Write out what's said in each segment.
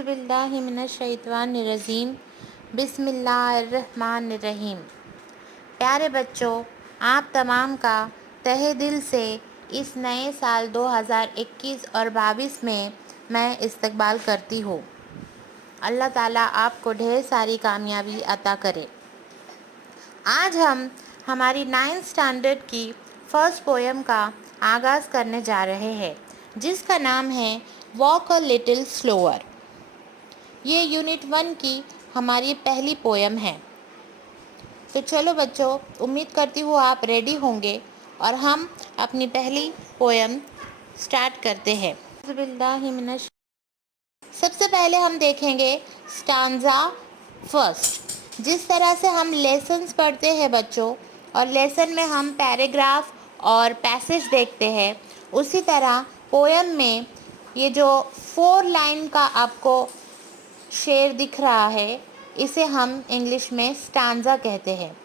औज़ुबिल्लाहिमिनश्शैतानिर्रजीम बिस्मिल्लाहिर्रहमानिर्रहीम। प्यारे बच्चों, आप तमाम का तहे दिल से इस नए साल 2021 और 22 में मैं इस्तकबाल करती हूँ। अल्लाह ताला आपको ढेर सारी कामयाबी अता करे। आज हम हमारी 9th स्टैंडर्ड की फर्स्ट पोएम का आगाज़ करने जा रहे हैं, जिसका नाम है वॉक अ लिटिल स्लोअर। ये यूनिट 1 की हमारी पहली पोएम है। तो चलो बच्चों, उम्मीद करती हूँ आप रेडी होंगे और हम अपनी पहली पोएम स्टार्ट करते हैं। सबसे पहले हम देखेंगे स्टांजा फर्स्ट। जिस तरह से हम लेसन्स पढ़ते हैं बच्चों, और लेसन में हम पैराग्राफ और पैसेज देखते हैं, उसी तरह पोएम में ये जो 4 लाइन का आपको शेर दिख रहा है, इसे हम इंग्लिश में स्टांजा कहते हैं।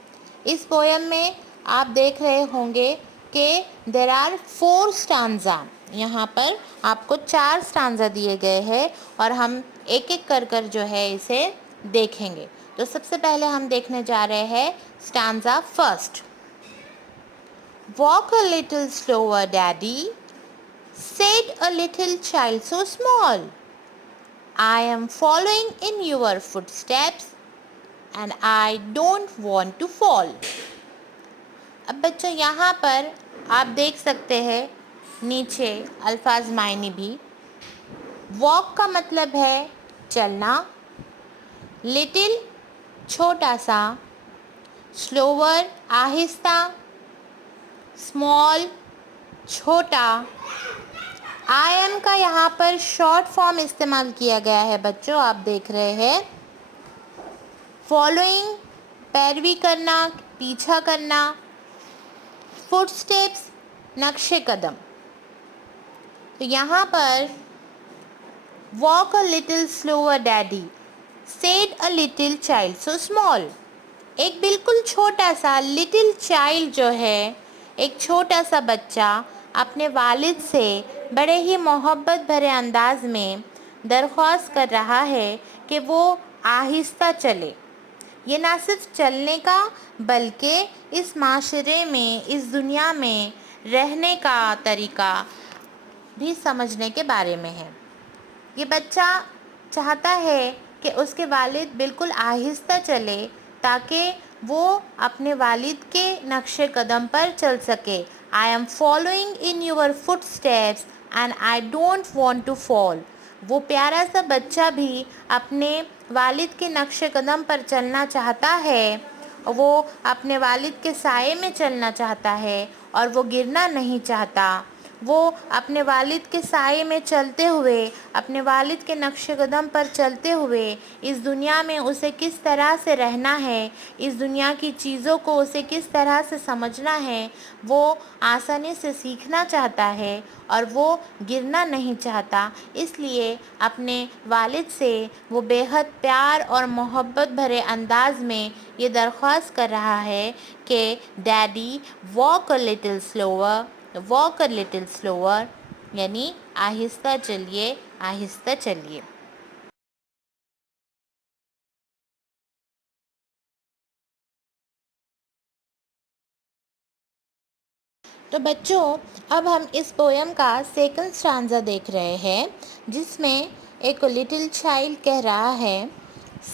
इस पोएम में आप देख रहे होंगे कि देयर आर 4 स्टांजा। यहाँ पर आपको 4 स्टांजा दिए गए हैं और हम एक एक कर जो है इसे देखेंगे। तो सबसे पहले हम देखने जा रहे हैं stanza first. Walk a little slower daddy, said a little child so small. I am following in your footsteps and I don't want to fall. अब बच्चों यहाँ पर आप देख सकते हैं नीचे अल्फाज मायने भी। वॉक का मतलब है चलना, लिटिल छोटा सा, स्लोअर आहिस्ता, स्मॉल छोटा। आई एम का यहाँ पर शॉर्ट फॉर्म इस्तेमाल किया गया है बच्चों, आप देख रहे हैं। फॉलोइंग पैरवी करना, पीछा करना। फुटस्टेप्स नक्शे कदम। तो यहाँ पर walk a little slower daddy, said a little child so small. एक बिल्कुल छोटा सा लिटिल चाइल्ड जो है, एक छोटा सा बच्चा अपने वालिद से बड़े ही मोहब्बत भरे अंदाज में दरख्वास्त कर रहा है कि वो आहिस्ता चले। ये ना सिर्फ चलने का बल्कि इस माशरे में, इस दुनिया में रहने का तरीका भी समझने के बारे में है। ये बच्चा चाहता है कि उसके वालिद बिल्कुल आहिस्ता चले ताकि वो अपने वालिद के नक्शे कदम पर चल सके। I am following in your footsteps and I don't want to fall. वो प्यारा सा बच्चा भी अपने वालिद के नक्शे कदम पर चलना चाहता है, वो अपने वालिद के साए में चलना चाहता है और वो गिरना नहीं चाहता। वो अपने वालिद के साए में चलते हुए, अपने वालिद के नक्शे कदम पर चलते हुए इस दुनिया में उसे किस तरह से रहना है, इस दुनिया की चीज़ों को उसे किस तरह से समझना है, वो आसानी से सीखना चाहता है और वो गिरना नहीं चाहता। इसलिए अपने वालिद से वो बेहद प्यार और मोहब्बत भरे अंदाज में ये दरख्वास्त कर रहा है कि daddy walk a little slower, walk a little slower, यानी आहिस्ता चलिए, आहिस्ता चलिए। तो बच्चों, अब हम इस पोएम का सेकंड स्टांजा देख रहे हैं, जिसमें एक लिटिल चाइल्ड कह रहा है,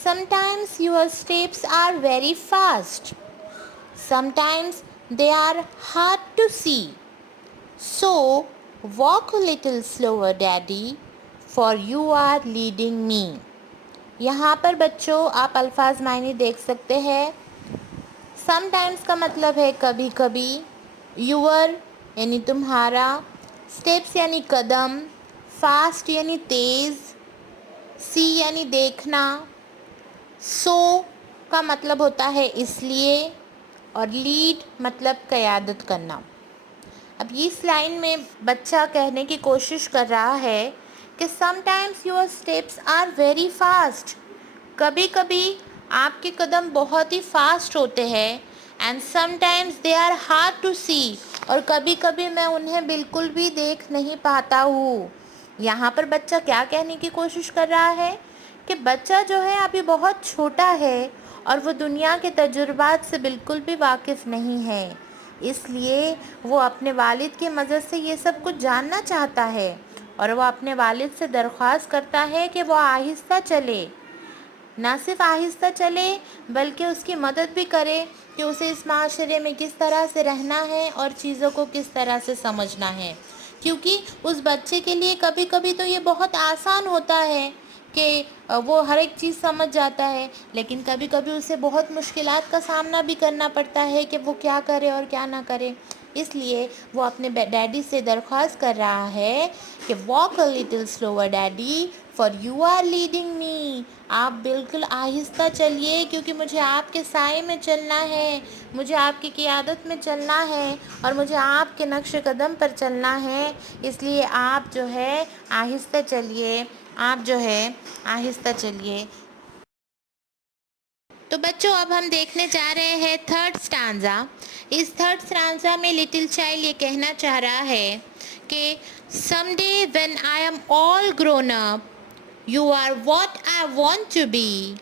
sometimes your steps are very fast, sometimes they are hard to see, so walk a little slower daddy, for you are leading me. यहाँ पर बच्चों आप अल्फाज मायने देख सकते हैं। समटाइम्स का मतलब है कभी कभी, यूअर यानी तुम्हारा, स्टेप्स यानी कदम, फास्ट यानी तेज़, सी यानी देखना, सो का मतलब होता है इसलिए, और लीड मतलब क़यादत करना। अब इस लाइन में बच्चा कहने की कोशिश कर रहा है कि sometimes your steps are very fast, कभी कभी आपके कदम बहुत ही फास्ट होते हैं, and sometimes they are hard to see, और कभी कभी मैं उन्हें बिल्कुल भी देख नहीं पाता हूँ। यहाँ पर बच्चा क्या कहने की कोशिश कर रहा है कि बच्चा जो है अभी बहुत छोटा है और वो दुनिया के तजुर्बात से बिल्कुल भी वाकिफ़ नहीं है, इसलिए वो अपने वालिद की मदद से ये सब कुछ जानना चाहता है और वो अपने वालिद से दरख्वास्त करता है कि वो आहिस्ता चले, ना सिर्फ आहिस्ता चले बल्कि उसकी मदद भी करे कि उसे इस माशरे में किस तरह से रहना है और चीज़ों को किस तरह से समझना है। क्योंकि उस बच्चे के लिए कभी कभी तो ये बहुत आसान होता है कि वो हर एक चीज़ समझ जाता है, लेकिन कभी कभी उसे बहुत मुश्किलात का सामना भी करना पड़ता है कि वो क्या करे और क्या ना करे। इसलिए वो अपने डैडी से दरख्वास्त कर रहा है कि walk a little slower daddy, for you are leading me. आप बिल्कुल आहिस्ता चलिए क्योंकि मुझे आपके साए में चलना है, मुझे आपकी क़ियादत में चलना है और मुझे आपके नक्श कदम पर चलना है। इसलिए आप जो है आहिस्ता चलिए, आप जो है आहिस्ता चलिए। तो बच्चों अब हम देखने जा रहे हैं थर्ड स्टांजा। इस थर्ड स्टांजा में लिटिल चाइल्ड ये कहना चाह रहा है कि someday when I am all grown up, you are what I want to be,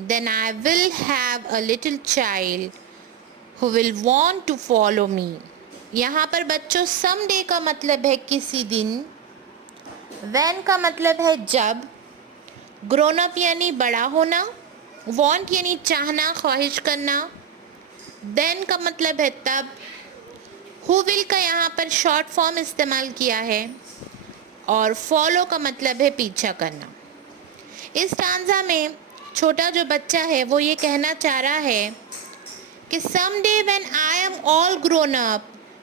then I will have a little child who will want to follow me। यहाँ पर बच्चों someday का मतलब है किसी दिन, when का मतलब है जब, grown up यानी बड़ा होना, want यानी चाहना ख्वाहिश करना, then का मतलब है तब, who will का यहाँ पर शॉर्ट फॉर्म इस्तेमाल किया है और follow का मतलब है पीछा करना। इस स्टांजा में छोटा जो बच्चा है वो ये कहना चाह रहा है कि someday when I am all grown up,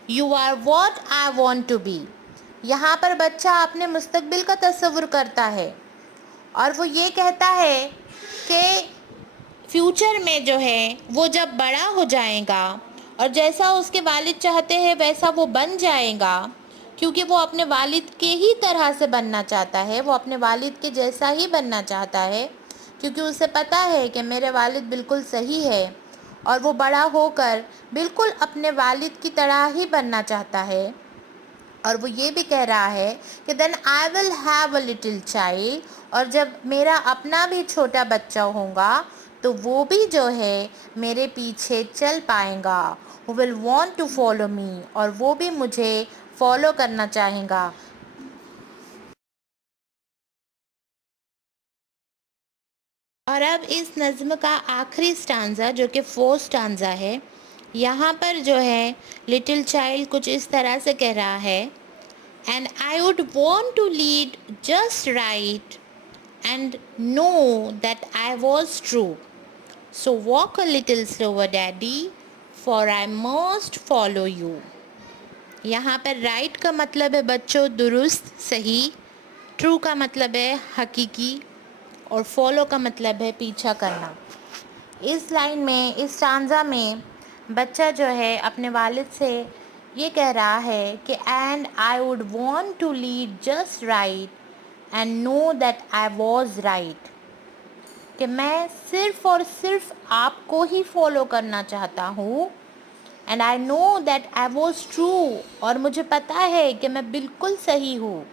you are what I want to be। यहाँ पर बच्चा अपने मुस्तकबिल का तस्वुर करता है और वो ये कहता है कि फ्यूचर में जो है वो जब बड़ा हो जाएगा और जैसा उसके वालिद चाहते हैं वैसा वो बन जाएगा, क्योंकि वो अपने वालिद के ही तरह से बनना चाहता है, वो अपने वालिद के जैसा ही बनना चाहता है, क्योंकि उसे पता है कि मेरे वालिद बिल्कुल सही है और वो बड़ा होकर बिल्कुल अपने वालिद की तरह ही बनना चाहता है। और वो ये भी कह रहा है कि then I will have a little child, और जब मेरा अपना भी छोटा बच्चा होगा तो वो भी जो है मेरे पीछे चल पाएगा, who will want to follow me, और वो भी मुझे फॉलो करना चाहेगा। और अब इस नज़्म का आखिरी स्टांजा जो कि फोर्थ स्टांजा है, यहाँ पर जो है लिटिल चाइल्ड कुछ इस तरह से कह रहा है, and I would want to lead just right and know that I was true. So walk a little slower, Daddy, for I must follow you। यहाँ पर right का मतलब है बच्चों दुरुस्त सही, true का मतलब है हकीकी और follow का मतलब है पीछा करना। इस लाइन में, इस स्टांजा में बच्चा जो है अपने वालिद से ये कह रहा है कि and I would want to lead just right and know that I was right, कि मैं सिर्फ़ और सिर्फ आपको ही फॉलो करना चाहता हूँ, and I know that I was true, और मुझे पता है कि मैं बिल्कुल सही हूँ,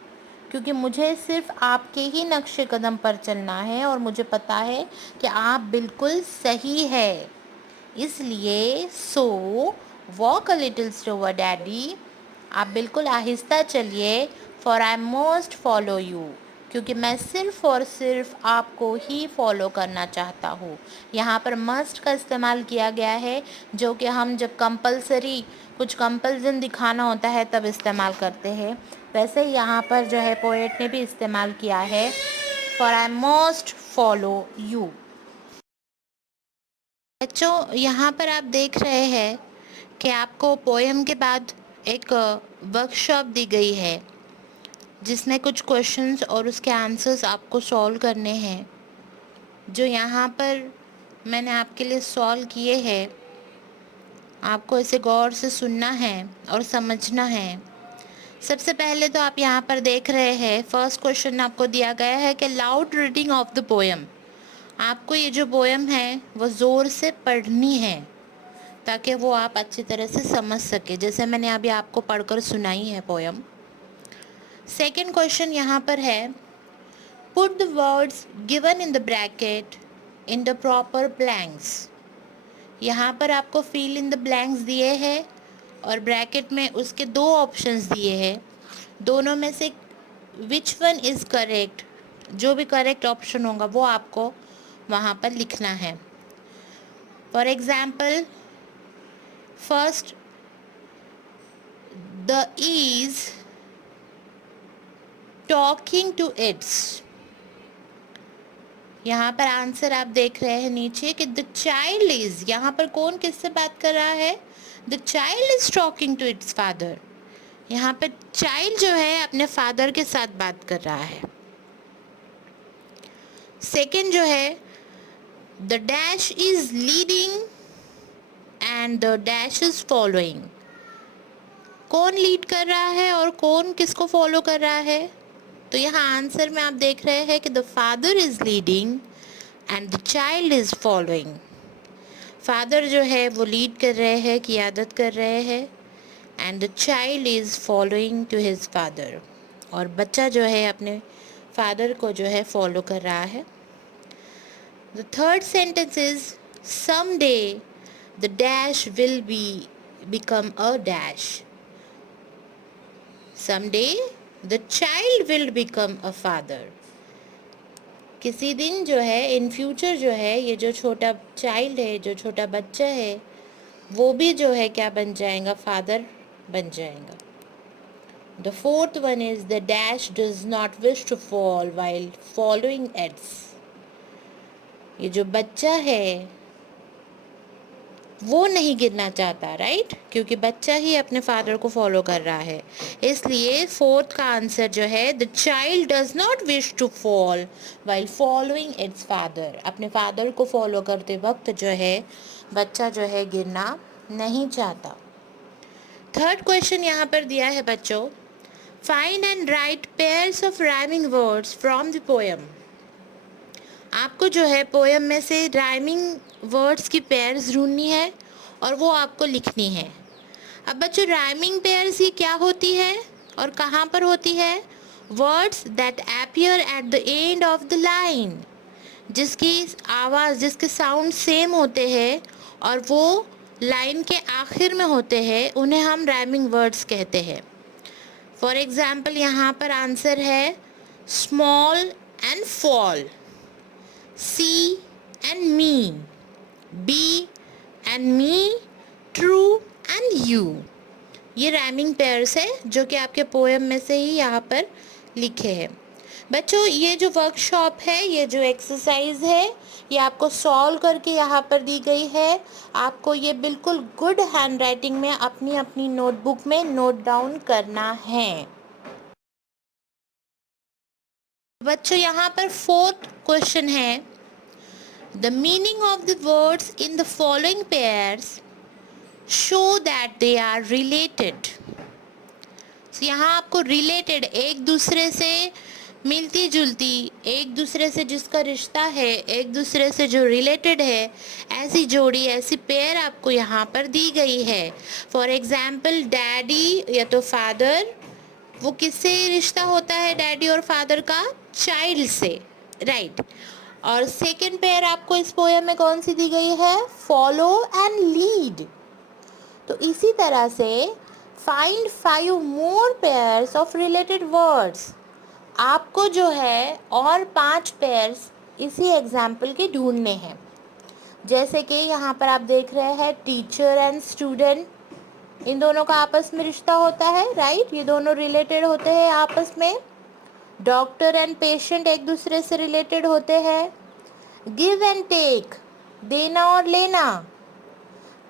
क्योंकि मुझे सिर्फ आपके ही नक्श कदम पर चलना है और मुझे पता है कि आप बिल्कुल सही है। इसलिए सो walk a little slower daddy, आप बिल्कुल आहिस्ता चलिए, for I must follow you, क्योंकि मैं सिर्फ़ और सिर्फ आपको ही फॉलो करना चाहता हूँ। यहाँ पर मस्ट का इस्तेमाल किया गया है, जो कि हम जब कंपलसरी कुछ कंपल्सन दिखाना होता है तब इस्तेमाल करते हैं। वैसे ही यहाँ पर जो है पोएट ने भी इस्तेमाल किया है, for I must follow you. बच्चों यहाँ पर आप देख रहे हैं कि आपको पोएम के बाद एक वर्कशॉप दी गई है जिसमें कुछ क्वेश्चंस और उसके आंसर्स आपको सॉल्व करने हैं। जो यहाँ पर मैंने आपके लिए सॉल्व किए हैं, आपको इसे गौर से सुनना है और समझना है। सबसे पहले तो आप यहाँ पर देख रहे हैं फर्स्ट क्वेश्चन आपको दिया गया है कि loud reading of the poem. आपको ये जो पोएम है वो ज़ोर से पढ़नी है ताकि वो आप अच्छी तरह से समझ सके, जैसे मैंने अभी आपको पढ़कर सुनाई है पोएम। सेकंड क्वेश्चन यहाँ पर है, Put the words given in the bracket in the proper blanks. यहाँ पर आपको fill in the blanks दिए हैं और ब्रैकेट में उसके दो ऑप्शंस दिए हैं. दोनों में से which one is correct, जो भी करेक्ट ऑप्शन होगा वो आपको वहाँ पर लिखना है. For example, first, the is talking to its. यहाँ पर आंसर आप देख रहे हैं नीचे कि द चाइल्ड इज, यहाँ पर कौन किससे बात कर रहा है? The child is talking to its father. यहाँ पर चाइल्ड जो है अपने फादर के साथ बात कर रहा है. सेकेंड जो है, the dash is leading and the dash is following. कौन लीड कर रहा है और कौन किसको फॉलो कर रहा है? तो यहाँ आंसर में आप देख रहे हैं कि the father is leading and the child is following. Father जो है वो लीड कर रहे हैं, क़ियादत कर रहे हैं, and the child is following to his father. और बच्चा जो है अपने फादर को जो है फॉलो कर रहा है. The third sentence is someday the dash will become a dash. Someday the child will become a father. किसी दिन जो है, इन फ्यूचर जो है, ये जो छोटा चाइल्ड है, जो छोटा बच्चा है, वो भी जो है क्या बन जाएगा? फादर बन जाएगा. The fourth one is the dash does not wish to fall while following its. ये जो बच्चा है वो नहीं गिरना चाहता, राइट? क्योंकि बच्चा ही अपने फादर को फॉलो कर रहा है. इसलिए फोर्थ का आंसर जो है, the child does not wish to fall while following its father. अपने फादर को फॉलो करते वक्त जो है बच्चा जो है गिरना नहीं चाहता. थर्ड क्वेश्चन यहाँ पर दिया है बच्चों, find and right pairs of rhyming words from the poem. आपको जो है पोएम में से राइमिंग वर्ड्स की पेयर्स ढूंढनी है और वो आपको लिखनी है. अब बच्चों, राइमिंग पेयर्स ये क्या होती है और कहाँ पर होती है? Words that appear at the end of the line. जिसकी आवाज़, जिसके साउंड सेम होते हैं और वो लाइन के आखिर में होते हैं, उन्हें हम राइमिंग वर्ड्स कहते हैं. फॉर एग्जाम्पल, यहाँ पर आंसर है small and fall, see and me, be and me, true and you. ये राइमिंग पेयर्स है जो कि आपके पोएम में से ही यहाँ पर लिखे हैं. बच्चों, ये जो वर्कशॉप है, ये जो एक्सरसाइज है, ये आपको सॉल्व करके यहाँ पर दी गई है. आपको ये बिल्कुल गुड हैंड राइटिंग में अपनी अपनी नोटबुक में नोट डाउन करना है. बच्चों, यहाँ पर फोर्थ क्वेश्चन है, the meaning of the words in the following pairs show that they are related. So, यहाँ आपको related, एक दूसरे से मिलती जुलती, एक दूसरे से जिसका रिश्ता है, एक दूसरे से जो रिलेटेड है, ऐसी जोड़ी, ऐसी पेयर आपको यहाँ पर दी गई है. फॉर एग्जाम्पल, डैडी या तो फादर, वो किससे रिश्ता होता है डैडी और फादर का? चाइल्ड से, राइट. और सेकेंड पेयर आपको इस पोएम में कौन सी दी गई है? Follow and lead. तो इसी तरह से find 5 more pairs of related words. आपको जो है और 5 पेयर्स इसी एग्जाम्पल के ढूंढने हैं. जैसे कि यहाँ पर आप देख रहे हैं टीचर एंड स्टूडेंट, इन दोनों का आपस में रिश्ता होता है, राइट? ये दोनों रिलेटेड होते हैं आपस में. डॉक्टर एंड पेशेंट एक दूसरे से रिलेटेड होते हैं. गिव एंड टेक, देना और लेना.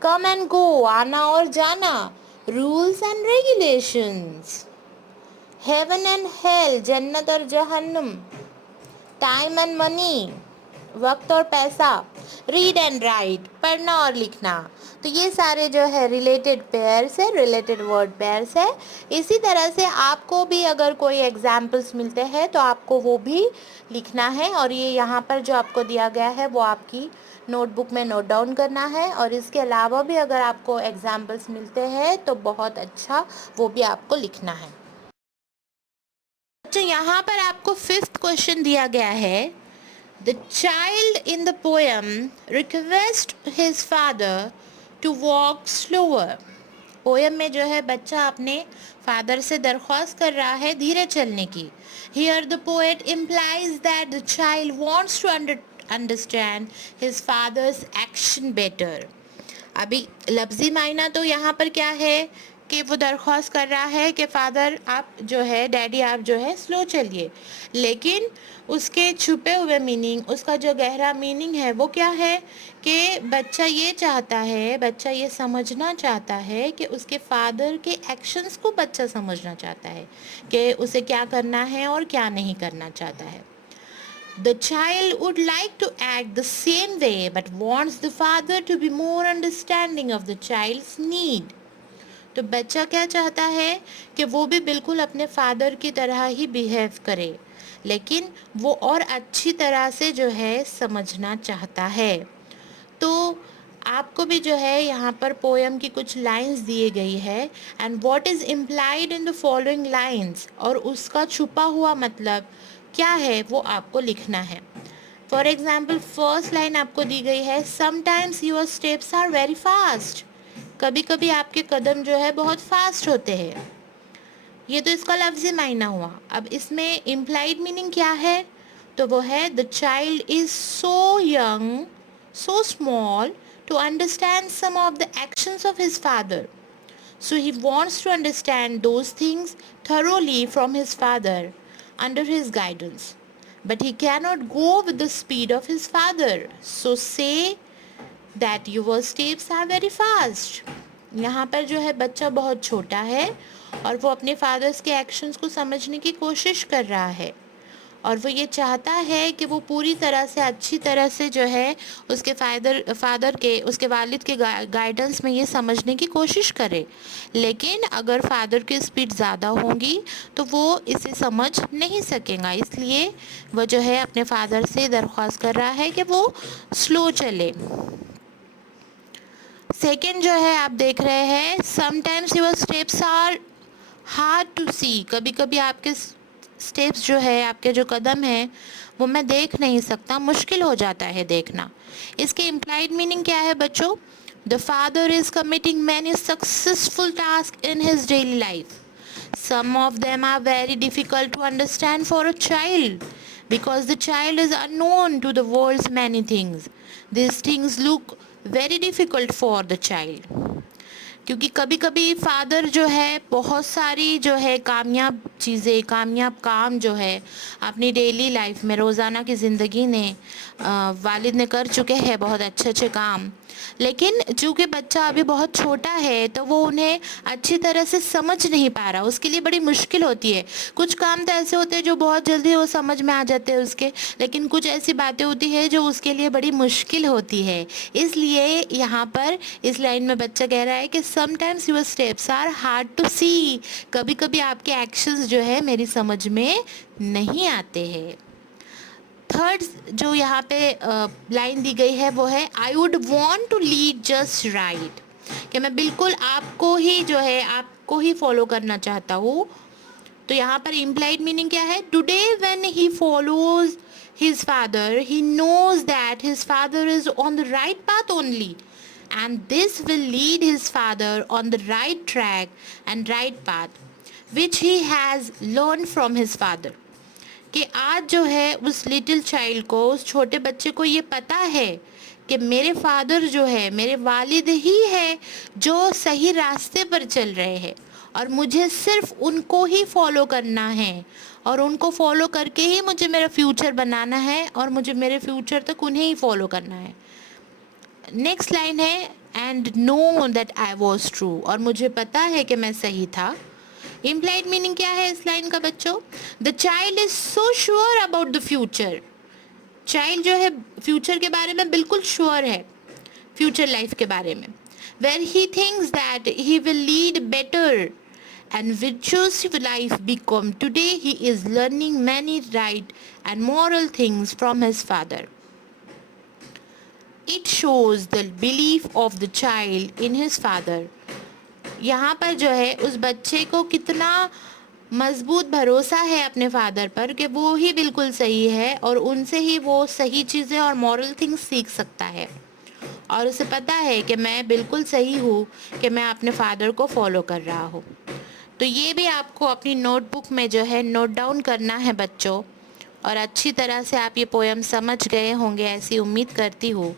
कम एंड गो, आना और जाना. Rules and regulations. Heaven and hell, जन्नत और जहन्नुम. टाइम एंड मनी, वक्त और पैसा. रीड एंड राइट, पढ़ना और लिखना. तो ये सारे जो है रिलेटेड पेयर्स है, रिलेटेड वर्ड पेयर्स है. इसी तरह से आपको भी अगर कोई एग्जाम्पल्स मिलते हैं तो आपको वो भी लिखना है. और ये यहाँ पर जो आपको दिया गया है वो आपकी नोटबुक में नोट डाउन करना है. और इसके अलावा भी अगर आपको एग्जाम्पल्स मिलते हैं तो बहुत अच्छा, वो भी आपको लिखना है. बच्चों यहाँ पर आपको 5th क्वेश्चन दिया गया है. The child in the poem requests his father to walk slower. Poem में जो है बच्चा अपने फादर से दरख्वास्त कर रहा है धीरे चलने की. Here the poet implies that the child wants to understand his father's action better. अभी लफ्ज़ी मायना तो यहाँ पर क्या है कि वो दरख्वास्त कर रहा है कि फ़ादर आप जो है, डैडी आप जो है स्लो चलिए, लेकिन उसके छुपे हुए मीनिंग, उसका जो गहरा मीनिंग है वो क्या है कि बच्चा ये चाहता है, बच्चा ये समझना चाहता है कि उसके फादर के एक्शंस को बच्चा समझना चाहता है कि उसे क्या करना है और क्या नहीं करना चाहता है. The child would like to act the same way but wants the father to be more understanding of the child's need. तो बच्चा क्या चाहता है कि वो भी बिल्कुल अपने फादर की तरह ही बिहेव करे, लेकिन वो और अच्छी तरह से जो है समझना चाहता है. तो आपको भी जो है यहाँ पर पोएम की कुछ लाइंस दिए गई है and what is implied in the following lines, और उसका छुपा हुआ मतलब क्या है वो आपको लिखना है. फॉर एग्जाम्पल फर्स्ट लाइन आपको दी गई है, sometimes your steps are very fast. कभी कभी आपके कदम जो है बहुत फास्ट होते हैं. ये तो इसका लफ्ज़ी मायना हुआ. अब इसमें इम्प्लाइड मीनिंग क्या है, तो वो है the child is so young, so small to understand some of the actions of his father. So he wants to understand those things thoroughly from his father under his guidance. But he cannot go with the speed of his father. So say that your steps are very fast. यहाँ पर जो है बच्चा बहुत छोटा है और वो अपने फादर्स के एक्शंस को समझने की कोशिश कर रहा है और वो ये चाहता है कि वो पूरी तरह से अच्छी तरह से जो है उसके फादर के, उसके वालिद के गाइडेंस में ये समझने की कोशिश करे. लेकिन अगर फादर की स्पीड ज़्यादा होगी तो वो इसे समझ नहीं सकेगा, इसलिए वो जो है अपने फादर से दरख्वास्त कर रहा है कि वो स्लो चले. सेकेंड जो है आप देख रहे हैं, sometimes your steps are hard to see. कभी कभी आपके स्टेप्स जो है, आपके जो कदम हैं वो मैं देख नहीं सकता, मुश्किल हो जाता है देखना. इसके इम्प्लाइड मीनिंग क्या है बच्चों, the father is committing many successful task in his daily life. Some of them are very difficult to understand for a child because the child is unknown to the world's many things. These things look very difficult for the child. क्योंकि कभी कभी father जो है बहुत सारी जो है कामयाब चीज़ें, कामयाब काम जो है अपनी डेली लाइफ में, रोज़ाना की ज़िंदगी ने वालिद ने कर चुके हैं बहुत अच्छे अच्छे काम, लेकिन चूँकि बच्चा अभी बहुत छोटा है तो वो उन्हें अच्छी तरह से समझ नहीं पा रहा, उसके लिए बड़ी मुश्किल होती है. कुछ काम तो ऐसे होते हैं जो बहुत जल्दी वो समझ में आ जाते हैं उसके, लेकिन कुछ ऐसी बातें होती है जो उसके लिए बड़ी मुश्किल होती है. इसलिए यहाँ पर इस लाइन में बच्चा कह रहा है कि sometimes your steps are hard to see. कभी कभी आपके एक्शंस जो है मेरी समझ में नहीं आते हैं. थर्ड जो यहाँ पे लाइन दी गई है वो है, I would want to lead just right, कि मैं बिल्कुल आपको ही जो है आपको ही फॉलो करना चाहता हूँ. तो यहाँ पर इम्प्लाइड मीनिंग क्या है, today when he follows his father he knows that his father is on the right path only, and this will lead his father on the right track and right path which he has learned from his father. कि आज जो है उस little child को, उस छोटे बच्चे को ये पता है कि मेरे फादर जो है, मेरे वालिद ही है जो सही रास्ते पर चल रहे हैं और मुझे सिर्फ उनको ही फॉलो करना है और उनको फॉलो करके ही मुझे मेरा फ्यूचर बनाना है और मुझे मेरे फ्यूचर तक उन्हें ही फॉलो करना है. नेक्स्ट लाइन है, and know that I was true, और मुझे पता है कि मैं सही था. इम्प्लाइड मीनिंग क्या है इस लाइन का बच्चों, the child is so sure about the future. Child जो है फ्यूचर के बारे में बिल्कुल श्योर है, फ्यूचर लाइफ के बारे में. Where he thinks that he will lead better and virtuous life become. Today he is learning many right and moral things from his father. It shows the belief of the child in his father. यहाँ पर जो है उस बच्चे को कितना मजबूत भरोसा है अपने फादर पर कि वो ही बिल्कुल सही है और उनसे ही वो सही चीज़ें और मॉरल थिंग्स सीख सकता है, और उसे पता है कि मैं बिल्कुल सही हूँ कि मैं अपने फादर को फॉलो कर रहा हूँ। तो ये भी आपको अपनी नोटबुक में जो है नोट डाउन करना है बच्चों, और अच्छी तरह से आप ये पोएम समझ गए होंगे ऐसी उम्मीद करती हूँ।